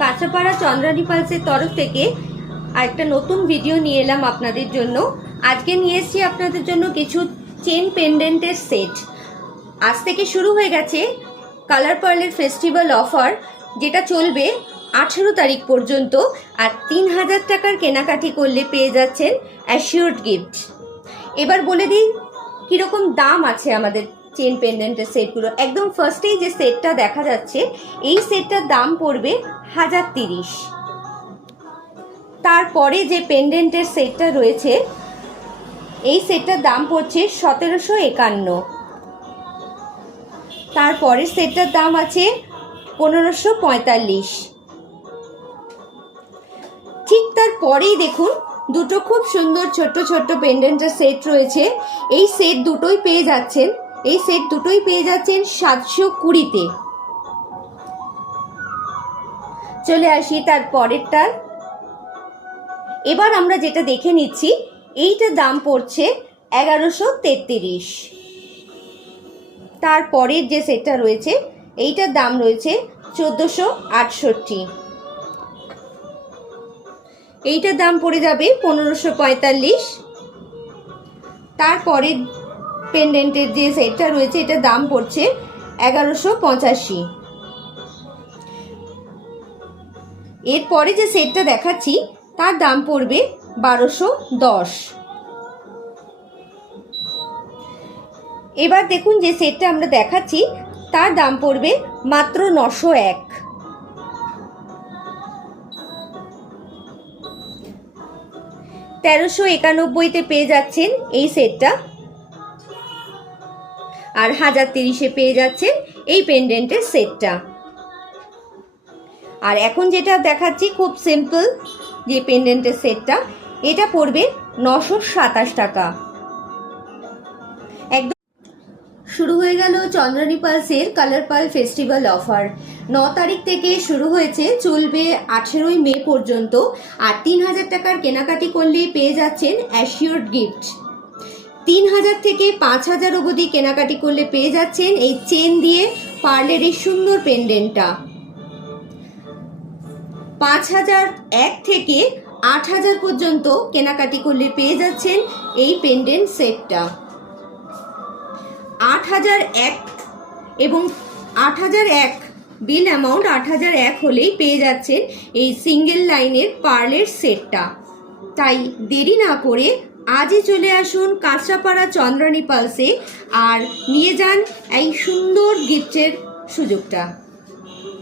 কাঁচরাপাড়া চন্দ্রানী পালসের তরফ থেকে আরেকটা নতুন ভিডিও নিয়ে এলাম আপনাদের জন্য। আজকে নিয়ে এসেছি আপনাদের জন্য কিছু চেন পেন্ডেন্টের সেট। আজ থেকে শুরু হয়ে গেছে কালার পার্লের ফেস্টিভ্যাল অফার, যেটা চলবে 18 তারিখ পর্যন্ত। আর 3000 টাকার কেনাকাটি করলে পেয়ে যাচ্ছেন অ্যাসিওরড গিফট। এবার বলে দিই কীরকম দাম আছে আমাদের চেন পেন্ডেন্টের সেটগুলো। একদম ফার্স্টেই যে সেটটা দেখা যাচ্ছে, এই সেটটার দাম পড়বে 1030। তারপরে যে পেন্ডেন্টের সেটটা রয়েছে, এই সেটটার দাম পড়ছে 1751। তারপরে সেটটার দাম আছে 1545। ঠিক তারপরেই দেখুন দুটো খুব সুন্দর ছোট্ট ছোট্ট পেন্ডেন্টের সেট রয়েছে। এই সেট দুটোই পেয়ে যাচ্ছেন 720-তে। চলে আসি তার পরেরটার। এবার আমরা যেটা দেখে নিচ্ছি, এইটার দাম পড়ছে 1133। তারপরের যে সেটটা রয়েছে, এইটার দাম রয়েছে 1468। এইটার দাম পড়ে যাবে 1545। তারপরে পেন্ডেন্টের যে সেটটা রয়েছে, এটার দাম পড়ছে 1185। এরপরে যে সেটটা দেখাচ্ছি, তার দাম পড়বে 1210। এবার দেখুন যে সেটটা আমরা দেখাচ্ছি, তার দাম পড়বে মাত্র 901। তে পেয়ে যাচ্ছেন এই সেটটা, আর 1030-এ পেয়ে যাচ্ছেন এই পেন্ডেন্টের সেটটা। আর এখন যেটা দেখাচ্ছি খুব সিম্পল যে পেন্ডেন্টের সেটটা, এটা পড়বে 927 টাকা। একদম শুরু হয়ে গেল চন্দ্রানী পালসের কালার পার্ল ফেস্টিভ্যাল অফার। 9 তারিখ থেকে শুরু হয়েছে, চলবে 18 মে পর্যন্ত। আর 3000 টাকার কেনাকাটি করলে পেয়ে যাচ্ছেন অ্যাসিওরড গিফট। 3000 থেকে 5000 অবধি কেনাকাটি করলে পেয়ে যাচ্ছেন এই চেন দিয়ে পার্লের এই সুন্দর পেন্ডেন্টটা। 5001 থেকে 8000 পর্যন্ত কেনাকাটি করলে পেয়ে যাচ্ছেন এই পেন্ডেন্ট সেটটা। 8001 এবং 8001 বিল অ্যামাউন্ট 8001 হলেই পেয়ে যাচ্ছেন এই সিঙ্গেল লাইনের পার্লের সেটটা। তাই দেরি না করে আজই চলে আসুন কাঁচরাপাড়া চন্দ্রানী পালসে আর নিয়ে যান এই সুন্দর গিফটের সুযোগটা।